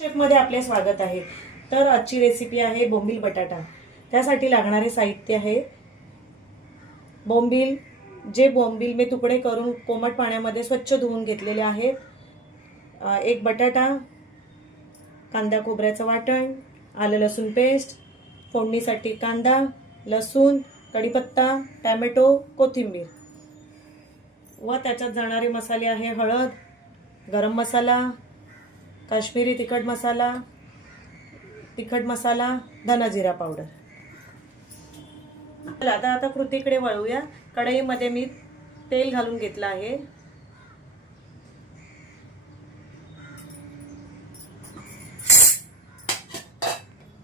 शेफमध्ये आपले स्वागत आहे। तर आजची रेसिपी आहे बोंबील बटाटा। त्यासाठी लागणारे साहित्य आहे बोंबील। जे बोंबील मी तुकडे करून कोमट पाण्यामध्ये स्वच्छ धुवून घेतलेले आहेत। एक बटाटा, कांदा खोबऱ्याचं वाटण, आलं लसूण पेस्ट, फोडणीसाठी कांदा, लसूण, कढीपत्ता, टोमॅटो, कोथिंबीर व त्याच्यात जाणारे मसाले आहे हळद, गरम मसाला, काश्मीरी तिखट मसाला, धना जिरा पावडर। आता कृतीकडे वळूया। कढईमध्ये मी तेल घालून घेतलं आहे।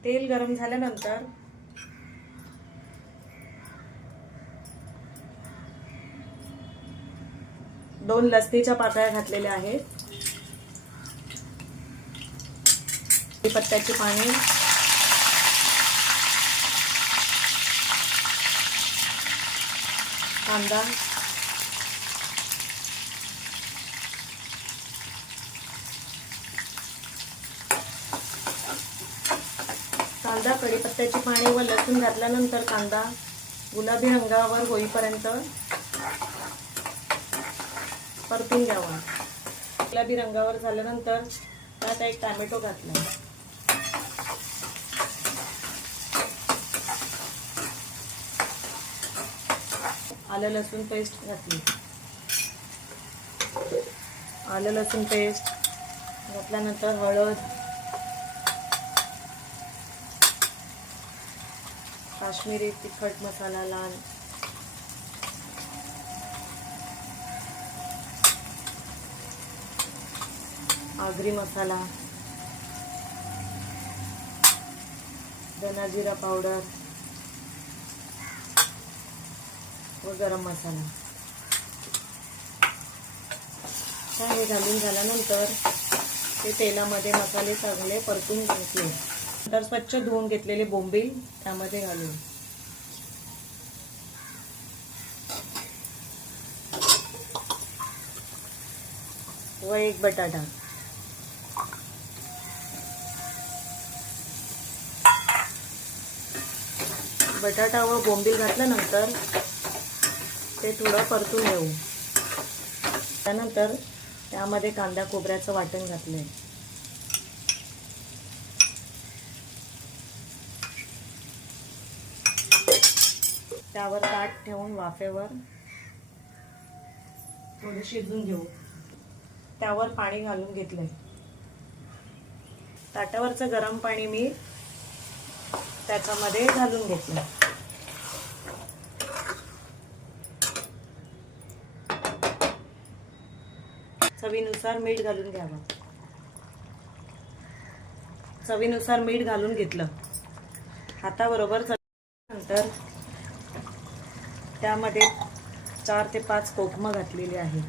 तेल गरम झाल्यानंतर दोन लसणीच्या पाकळ्या घातलेल्या आहेत, कढीपत्त्याची पाने, कांदा, कढीपत्त्याची पाने व लसूण घातल्यानंतर कांदा गुलाबी रंगावर होईपर्यंत परतून घ्यावा। गुलाबी रंगावर झाल्यानंतर त्यात एक टोमॅटो घातला, आलं लसूण पेस्ट घातली, आलं लसूण पेस्ट घातल्यानंतर हळद, काश्मीरी तिखट मसाला लाल, आगरी मसाला, धना जिरा पावडर व गरम मसाला हे घालून झाल्यानंतर ते तेलामध्ये मसाले चांगले परतून घेतले। नंतर स्वच्छ धुवून घेतलेले बोंबील त्यामध्ये घालून व एक बटाटा, व बोंबील घातल्यानंतर ते थोडं परतून घेऊ। त्यानंतर त्यामध्ये कांदा खोबऱ्याचं वाटण घातलंय, त्यावर ताट ठेवून वाफेवर थोडं शिजून घेऊ। त्यावर पाणी घालून घेतलंय। ताटावरचं गरम पाणी मी त्याच्यामध्ये घालून घेतलं। चवीनुसार मीठ घालून घ्यावं। चवीनुसार मीठ घालून घेतलं। हाताबरोबर नंतर त्यामध्ये 4 ते 5 कोकम घातलेली आहे।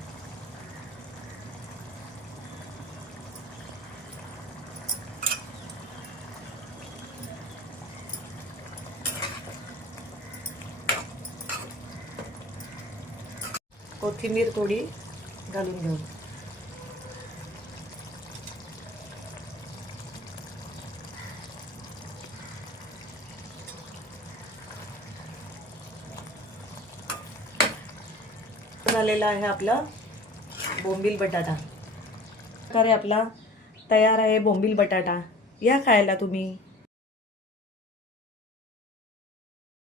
कोथिंबीर थोडी घालून घेऊ। झालेला आहे आपला बोंबील बटाटा। प्रकारे आपला तयार आहे बोंबील बटाटा। या खायला तुम्ही।